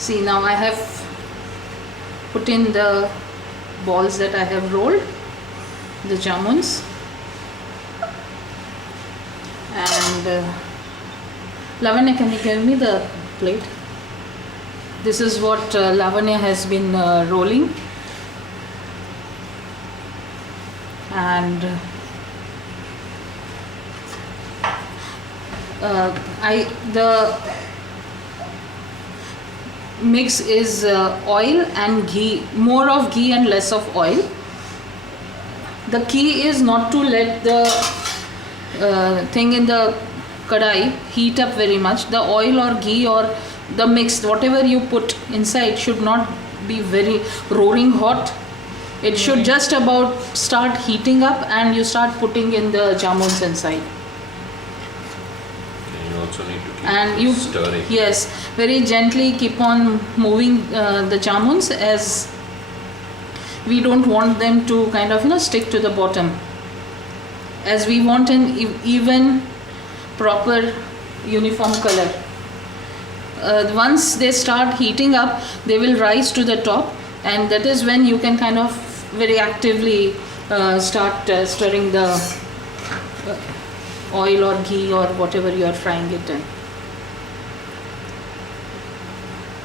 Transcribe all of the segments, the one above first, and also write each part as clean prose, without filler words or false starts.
See, now I have put in the balls that I have rolled, the jamuns, and Lavanya, can you give me the plate? This is what Lavanya has been rolling, and the mix is oil and ghee, more of ghee and less of oil. The key is not to let the thing in the kadai heat up very much. The oil or ghee or the mix, whatever you put inside, should not be very roaring hot. It should just about start heating up, and you start putting in the jamuns inside. And you also need to keep stirring. Yes, very gently keep on moving the jamuns, as we don't want them to kind of stick to the bottom, as we want an even proper uniform color. Once they start heating up, they will rise to the top, and that is when you can kind of very actively start stirring the oil or ghee or whatever you are frying it in.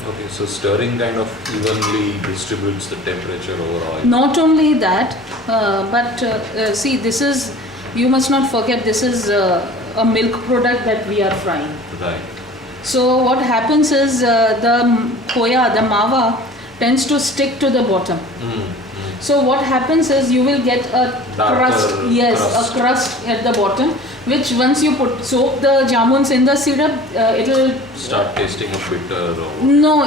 Okay, so stirring kind of evenly distributes the temperature over oil. Not only that, but see, this is, you must not forget, this is a milk product that we are frying. Right. So what happens is the khoya, the mawa, tends to stick to the bottom. So what happens is you will get a crust, a crust at the bottom, which once you soak the jamuns in the syrup, it will start tasting a bitter. Or no,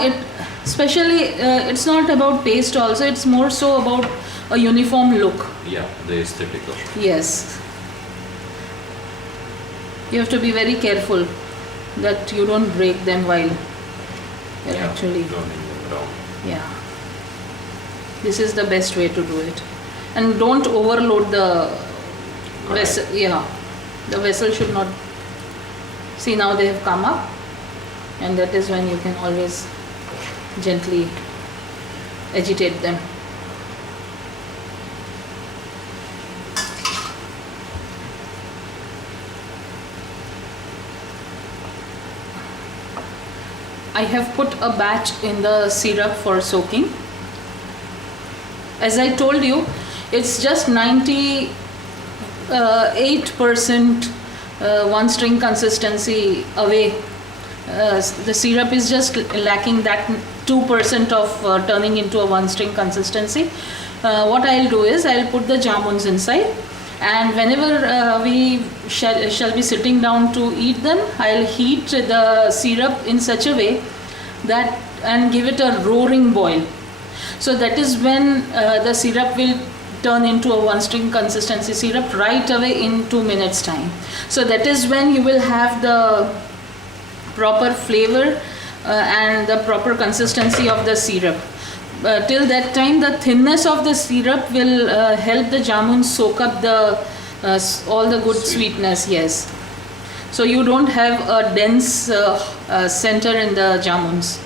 especially it's not about taste also, it's more so about a uniform look. Yeah, the aesthetic of it. Yes. You have to be very careful that you don't break them while you're actually turning them around. Yeah. This is the best way to do it. And don't overload the vessel. Yeah. The vessel should not. See, now they have come up, and that is when you can always gently agitate them. I have put a batch in the syrup for soaking. As I told you, it's just 98% one string consistency away. The syrup is just lacking that 2% of turning into a one string consistency. What I'll do is I'll put the jamuns inside, and whenever we shall be sitting down to eat them, I'll heat the syrup in such a way that and give it a roaring boil. So that is when the syrup will turn into a one string consistency syrup right away in 2 minutes time. So that is when you will have the proper flavor and the proper consistency of the syrup. Till that time, the thinness of the syrup will help the jamun soak up the all the good sweetness. Yes. So you don't have a dense center in the jamuns.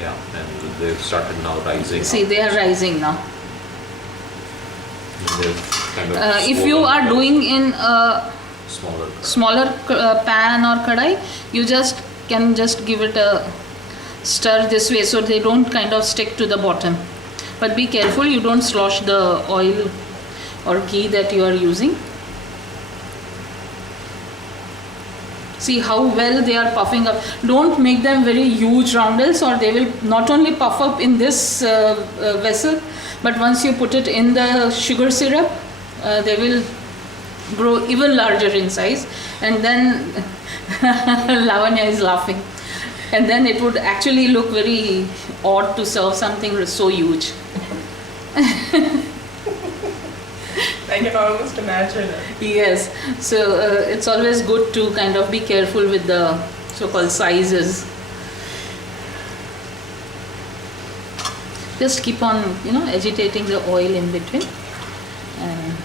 Yeah, and they've started now rising. See, they are rising now. Kind of if you are doing in a smaller pan or kadai, you can just give it a stir this way, so they don't kind of stick to the bottom. But be careful you don't slosh the oil or ghee that you are using. See how well they are puffing up. Don't make them very huge roundels, or they will not only puff up in this vessel, but once you put it in the sugar syrup, they will grow even larger in size. And then Lavanya is laughing. And then it would actually look very odd to serve something so huge. I can almost imagine it. Yes, so it's always good to kind of be careful with the so-called sizes. Just keep on, agitating the oil in between. And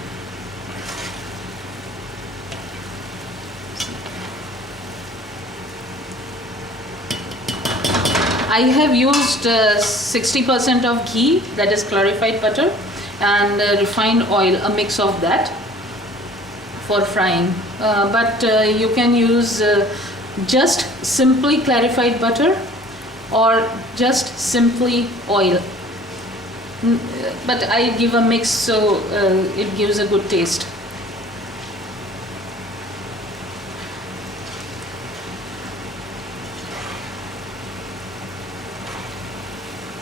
I have used 60% of ghee, that is clarified butter, and refined oil, a mix of that for frying. But you can use just simply clarified butter or just simply oil. But I give a mix, so it gives a good taste.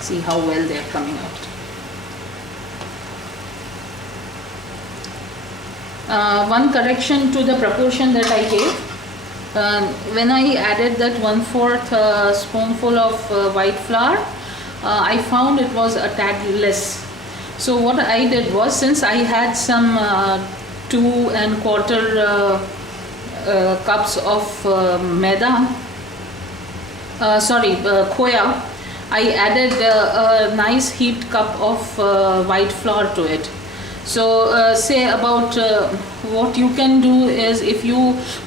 See how well they are coming out. One correction to the proportion that I gave. When I added that 1/4 spoonful of white flour, I found it was a tad less. So what I did was, since I had some 2 1/4 cups of khoya, I added a nice heaped cup of white flour to it. So say about what you can do is, if you,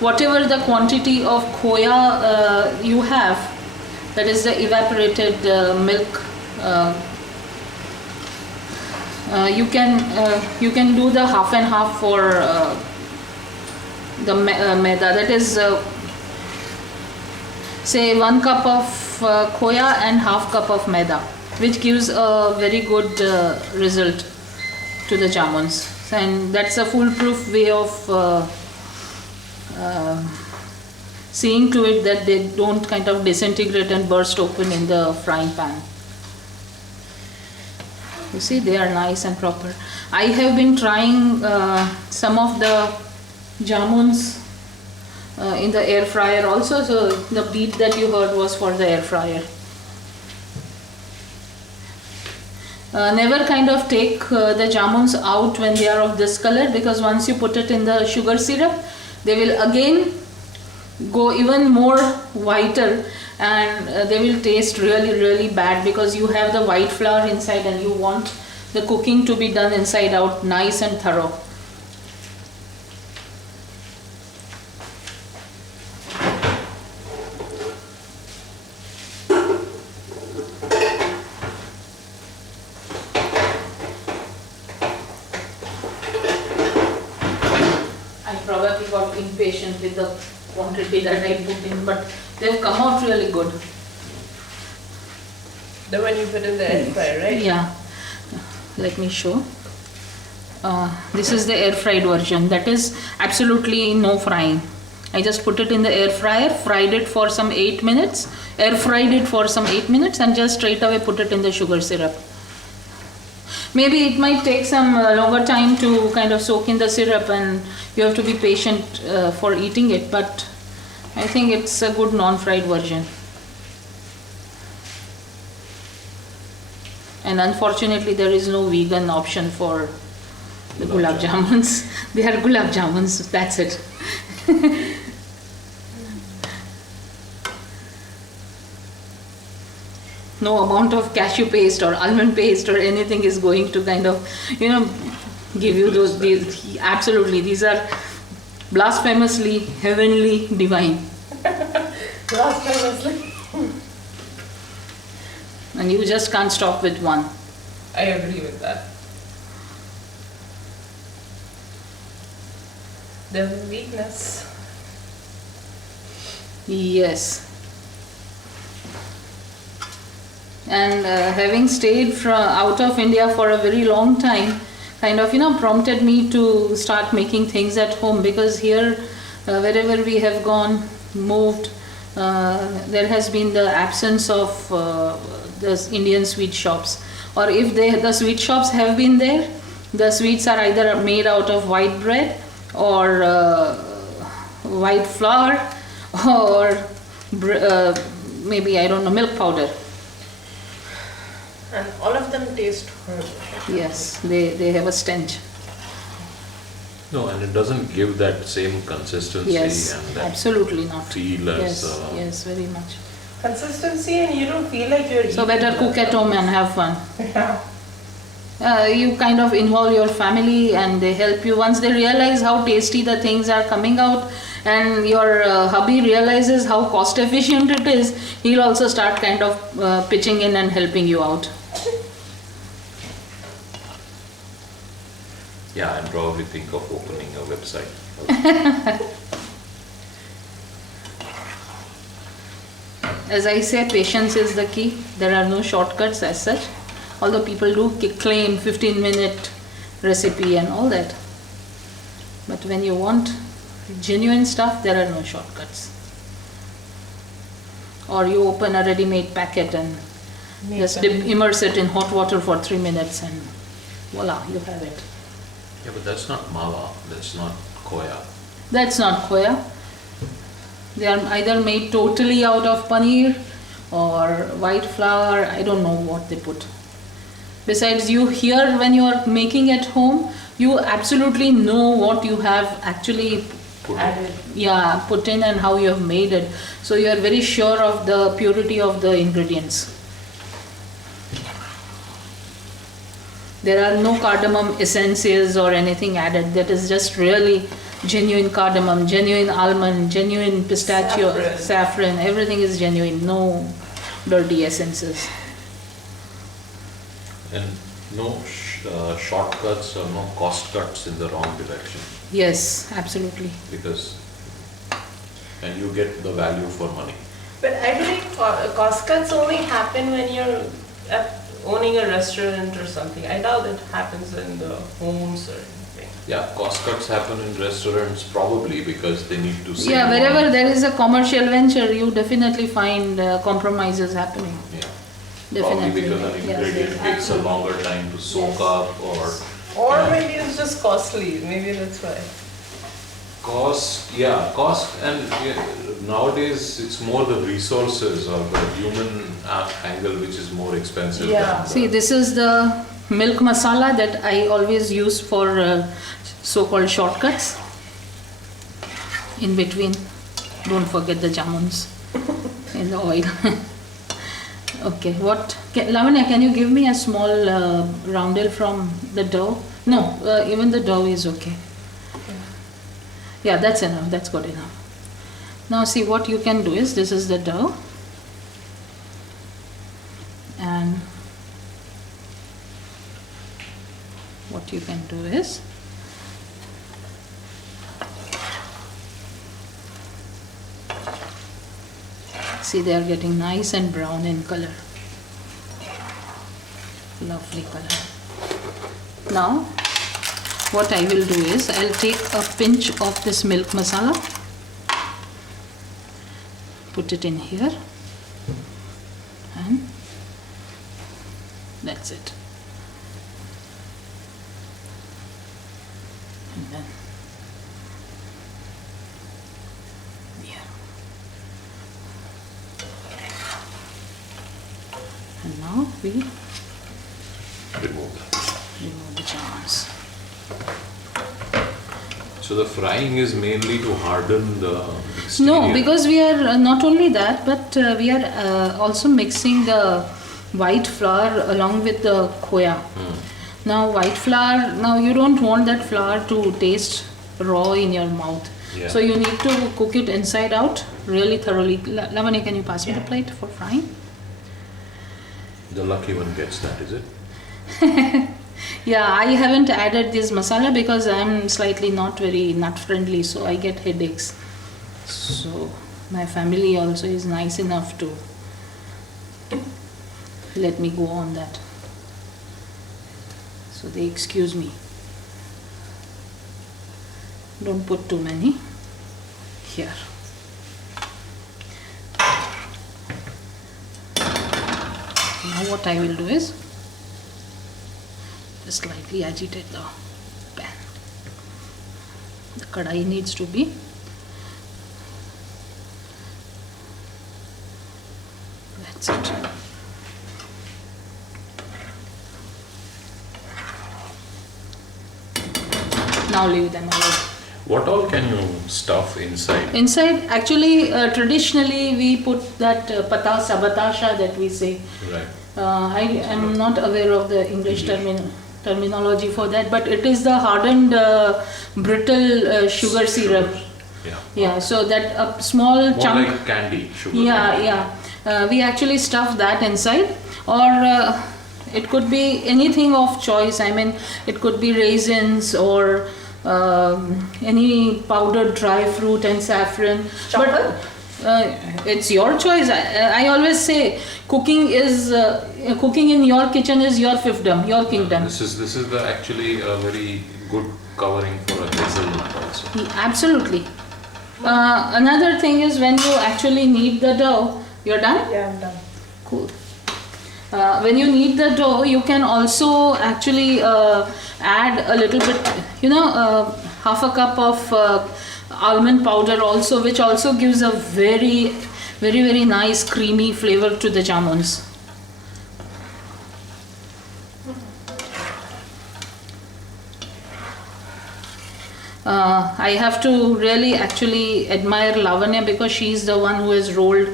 whatever the quantity of khoya you have, that is the evaporated milk, you can do the half and half for the maida. That is say 1 cup of khoya and half cup of maida, which gives a very good result to the jamuns, and that's a foolproof way of seeing to it that they don't kind of disintegrate and burst open in the frying pan. You see, they are nice and proper. I have been trying some of the jamuns in the air fryer also, so the beat that you heard was for the air fryer. Never kind of take the jamuns out when they are of this color, because once you put it in the sugar syrup, they will again go even more whiter, and they will taste really bad, because you have the white flour inside and you want the cooking to be done inside out, nice and thorough. I probably got impatient with the quantity that I put in, but they've come out really good. The one you put in the air fryer, right? Yeah. Let me show. This is the air fried version. That is absolutely no frying. I just put it in the air fryer, fried it for some 8 minutes, air fried it for some 8 minutes, and just straight away put it in the sugar syrup. Maybe it might take some longer time to kind of soak in the syrup, and you have to be patient for eating it, but I think it's a good non-fried version. And unfortunately there is no vegan option for the Gulab Jamuns. They are Gulab Jamuns, that's it. No amount of cashew paste or almond paste or anything is going to kind of, give you these. Absolutely, these are blasphemously, heavenly, divine. Blasphemously. And you just can't stop with one. I agree with that. The weakness. Yes. And having stayed out of India for a very long time, kind of prompted me to start making things at home, because here wherever we have gone, moved, there has been the absence of the Indian sweet shops, or if the sweet shops have been there, the sweets are either made out of white bread or white flour or maybe, I don't know, milk powder. And all of them taste horrible. Yes, they have a stench. No, and it doesn't give that same consistency Yes, and that absolutely not. feel as Yes, very much. Consistency, and you don't feel like you're So eating better cook at home and have fun. Yeah. You kind of involve your family and they help you. Once they realize how tasty the things are coming out, and your hubby realizes how cost efficient it is, he'll also start kind of pitching in and helping you out. Yeah, I'd probably think of opening a website. As I say, patience is the key. There are no shortcuts as such, although people do claim 15-minute recipe and all that. But when you want genuine stuff, there are no shortcuts. Or you open a ready-made packet and just immerse it in hot water for 3 minutes and voila, you have it. Yeah, but that's not mawa, that's not koya. That's not koya. They are either made totally out of paneer or white flour. I don't know what they put. Besides, you here when you are making at home, you absolutely know what you have actually put in and how you have made it. So you are very sure of the purity of the ingredients. There are no cardamom essences or anything added. That is just really genuine cardamom, genuine almond, genuine pistachio, saffron. Everything is genuine. No dirty essences. And no shortcuts or no cost cuts in the wrong direction. Yes, absolutely. And you get the value for money. But I believe cost cuts only happen when you're owning a restaurant or something. I doubt it happens in the homes or anything. Yeah, cost cuts happen in restaurants probably because they need to save. Yeah, wherever there is a commercial venture, you definitely find compromises happening. Yeah. Definitely. Probably because an ingredient takes a longer time to soak up Or maybe it's just costly. Maybe that's why. cost and nowadays it's more the resources or the human angle which is more expensive. Yeah. See, this is the milk masala that I always use for so-called shortcuts. In between, don't forget the jamuns in the oil. Okay, Lavanya, can you give me a small roundel from the dough? No, even the dough is okay. Yeah, that's enough, that's good enough. Now see, what you can do is, this is the dough. And what you can do is, see, they are getting nice and brown in color. Lovely color. Now, what I will do is, I'll take a pinch of this milk masala, put it in here, and that's it. And then here. And now we remove. remove the jamuns. So the frying is mainly to harden the exterior. No, because we are not only that, but we are also mixing the white flour along with the khoya. Now white flour, now you don't want that flour to taste raw in your mouth. Yeah. So you need to cook it inside out really thoroughly. Lavanya, can you pass me the plate for frying? The lucky one gets that, is it? Yeah, I haven't added this masala because I'm slightly not very nut friendly, so I get headaches. So my family also is nice enough to let me go on that. So they excuse me. Don't put too many here. Now what I will do is just slightly agitate the pan. The kadai needs to be that's it. Now leave them alone. What all can you stuff inside? Inside, actually, traditionally we put that patasa, batasha that we say. Right. I am not aware of the English terminology for that, but it is the hardened brittle sugar syrup. Yeah, so that a small More chunk. like candy, sugar. Yeah. We actually stuff that inside, or it could be anything of choice. I mean, it could be raisins or any powdered dry fruit and saffron. Chocolate? But it's your choice. I always say cooking in your kitchen is your fiefdom, your kingdom. This is the actually a very good covering for a hazelnut also. Absolutely. Another thing is when you actually knead the dough. You're done? Yeah, I'm done. Cool. When you knead the dough, you can also actually add a little bit, half a cup of almond powder also, which also gives a very, very, very nice creamy flavor to the jamuns. I have to really actually admire Lavanya because she's the one who has rolled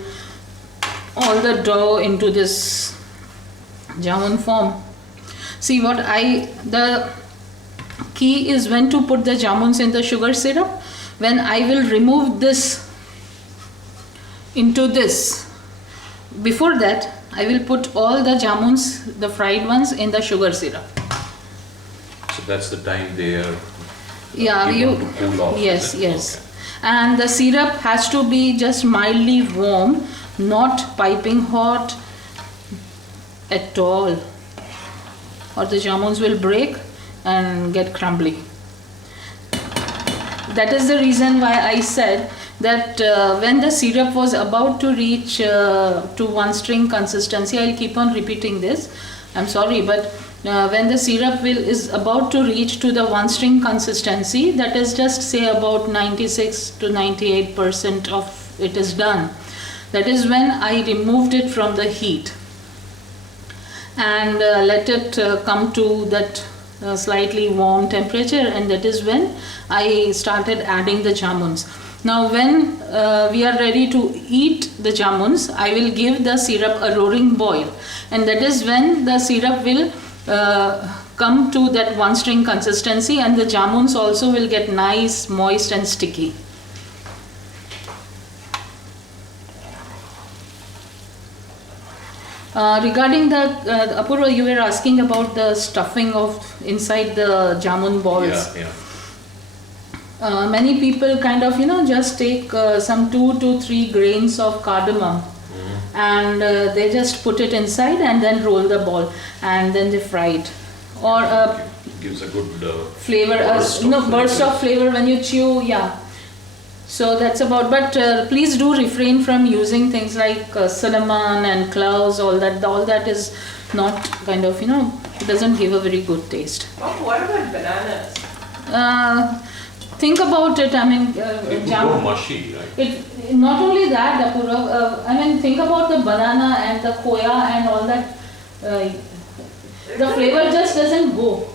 all the dough into this jamun form. See the key is when to put the jamuns in the sugar syrup. When I will remove this into this, before that I will put all the jamuns, the fried ones, in the sugar syrup. So that's the time they are Yeah, to cool off. yes. Okay. And the syrup has to be just mildly warm, not piping hot at all, or the jamuns will break and get crumbly. That is the reason why I said that when the syrup was about to reach to one string consistency, I'll keep on repeating this, I'm sorry, but when the syrup is about to reach to the one string consistency, that is just say about 96 to 98% of it is done. That is when I removed it from the heat and let it come to that slightly warm temperature, and that is when I started adding the jamuns. Now when we are ready to eat the jamuns, I will give the syrup a roaring boil, and that is when the syrup will come to that one string consistency, and the jamuns also will get nice, moist and sticky. Regarding the Apurva, you were asking about the stuffing of inside the jamun balls. Yeah. Many people kind of just take some 2 to 3 grains of cardamom, and they just put it inside and then roll the ball and then they fry it, or Gives a good flavor, burst of flavor when you chew. Yeah, so that's about, but please do refrain from using things like cinnamon and cloves. All that is not kind of it doesn't give a very good taste. Oh, what about bananas? Think about it. I mean, it go mushy, right? It not only that, Apurva. I mean, think about the banana and the khoya and all that. The flavor just doesn't go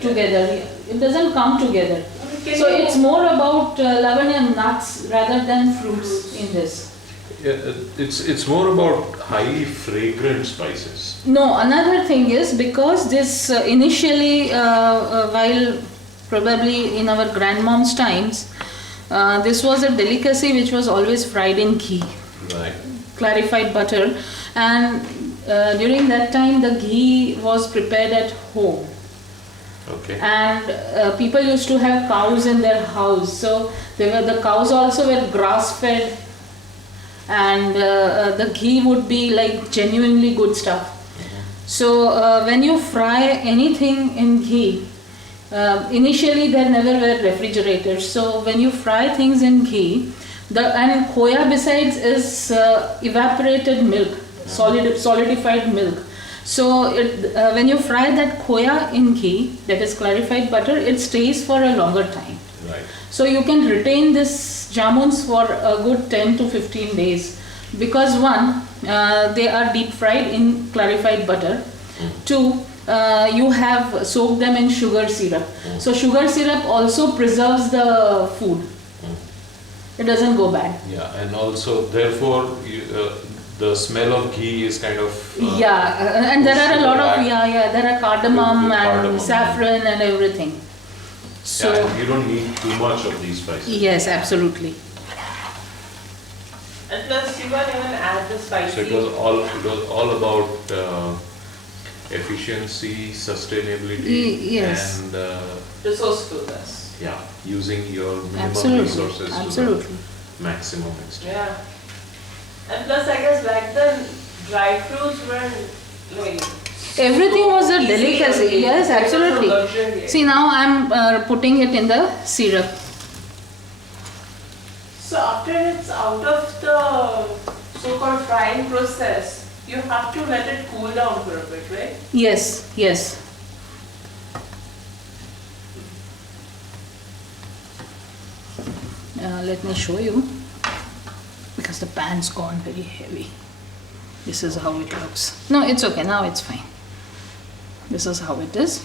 together. It doesn't come together. So it's more about lavanya nuts rather than fruits in this. Yeah, it's more about highly fragrant spices. No, another thing is because this initially, while probably in our grandmom's times, this was a delicacy which was always fried in ghee, Right. clarified butter, and during that time the ghee was prepared at home. Okay. And people used to have cows in their house, so the cows also were grass fed, and the ghee would be like genuinely good stuff. So when you fry anything in ghee, initially there never were refrigerators, so when you fry things in ghee, and khoya besides is evaporated milk, solidified milk. So when you fry that khoya in ghee, that is clarified butter, it stays for a longer time. Right. So you can retain this jamuns for a good 10 to 15 days because one, they are deep fried in clarified butter. Two, you have soaked them in sugar syrup. So sugar syrup also preserves the food. It doesn't go bad. Yeah, and also therefore the smell of ghee is kind of and there are a lot of there are cardamom With and cardamom. saffron and everything. So yeah, and you don't need too much of these spices. yes, absolutely. And plus you can even add the spicy. So it was all about efficiency, sustainability, Yes. and Resourcefulness. yeah, using your minimum Absolutely. resources to Absolutely. the maximum extent. Yeah. And plus I guess back then dry fruits were like Everything was a easy delicacy. to Yes, get. It was a absolutely. luxury. See, now I'm putting it in the syrup. So after it's out of the so-called frying process, you have to let it cool down for a bit, right? Yes, yes. Let me show you, because the pan's gone very heavy. This is how it looks. No, it's okay. Now it's fine. This is how it is.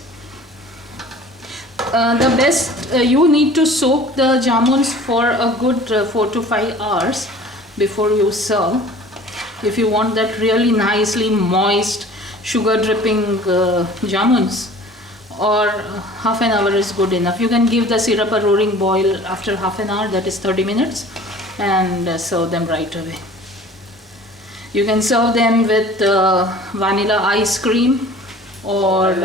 The best, you need to soak the jamuns for a good 4 to 5 hours before you serve. If you want that really nicely moist, sugar dripping jamuns, or half an hour is good enough. You can give the syrup a roaring boil after half an hour, that is 30 minutes, and serve them right away. You can serve them with vanilla ice cream, or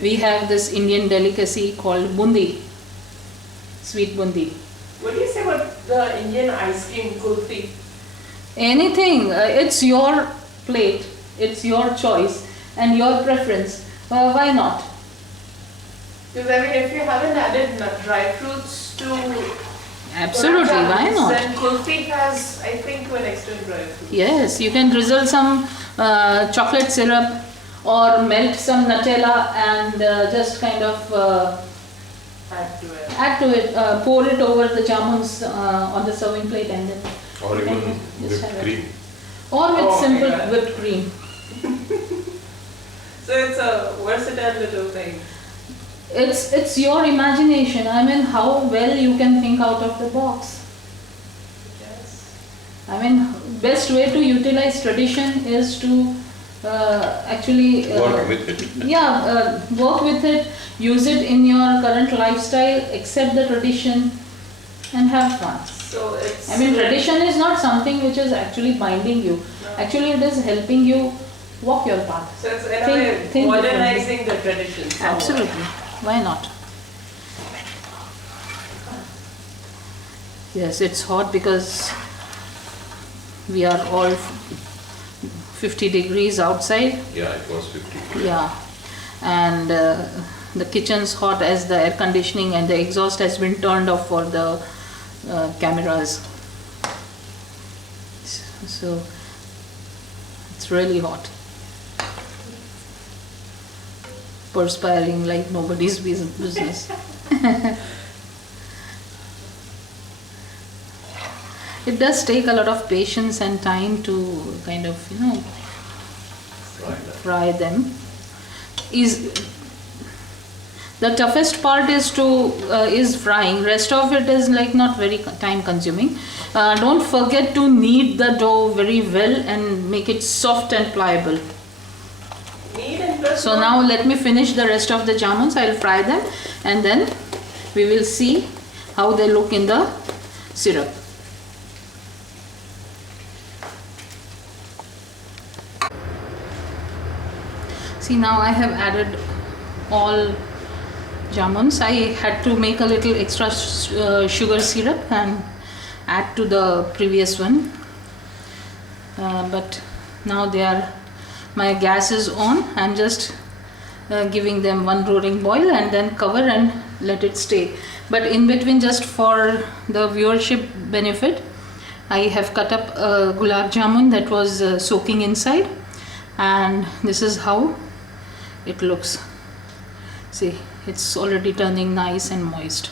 we have this Indian delicacy called bundi, sweet bundi. What do you say about the Indian ice cream kulfi? Anything, it's your plate, it's your choice and your preference. Why not? Because I mean, if you haven't added dry fruits to Absolutely, why not? then kulfi has, I think, to an extent dry fruits. Yes, you can drizzle some chocolate syrup or melt some Nutella and just kind of Add to it. pour it over the jamuns on the serving plate, and then Or you even can just have whipped it. cream. Or with Oh, simple okay. whipped cream. So it's a versatile little thing. It's your imagination. I mean, how well you can think out of the box. Yes. I mean, best way to utilize tradition is to actually Work with it. work with it, use it in your current lifestyle, accept the tradition, and have fun. So it's. I mean, tradition is not something which is actually binding you. No. Actually, it is helping you walk your path. So it's in a Think- way think modernizing the tradition. somewhat. Absolutely. Why not? Yes, it's hot because we are all 50 degrees outside. Yeah, it was 50. Yeah. And the kitchen's hot as the air conditioning and the exhaust has been turned off for the cameras. So it's really hot. Perspiring like nobody's business. It does take a lot of patience and time to kind of, Right. fry them. The toughest part is frying. Rest of it is like not very time consuming. Don't forget to knead the dough very well and make it soft and pliable. Knead and plus So now let me finish the rest of the jamuns. I'll fry them and then we will see how they look in the syrup. See, now I have added all jamuns. I had to make a little extra sugar syrup and add to the previous one. But now my gas is on. I'm just giving them one roaring boil and then cover and let it stay. But in between, just for the viewership benefit, I have cut up a gulab jamun that was soaking inside, and this is how it looks. See, it's already turning nice and moist.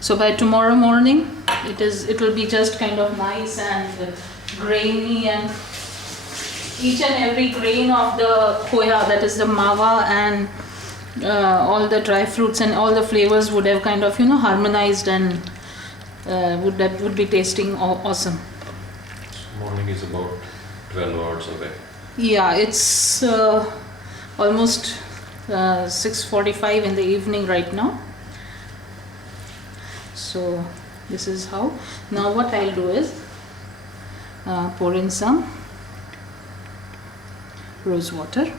So by tomorrow morning, it will be just kind of nice and grainy, and each and every grain of the khoya, that is the mawa, and all the dry fruits and all the flavors would have kind of harmonized and would be tasting awesome. Morning is about 12 hours away. Yeah, it's almost 6:45 in the evening right now, So this is how. Now what I'll do is pour in some rose water.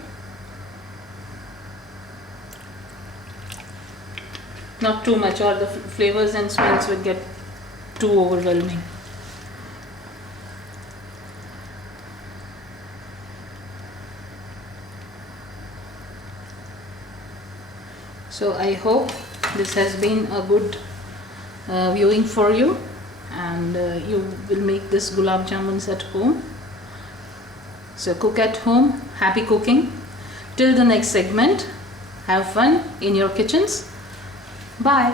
Not too much, or the flavors and smells will get too overwhelming. So I hope this has been a good viewing for you, and you will make this gulab jamuns at home. So cook at home, happy cooking. Till the next segment, have fun in your kitchens. Bye.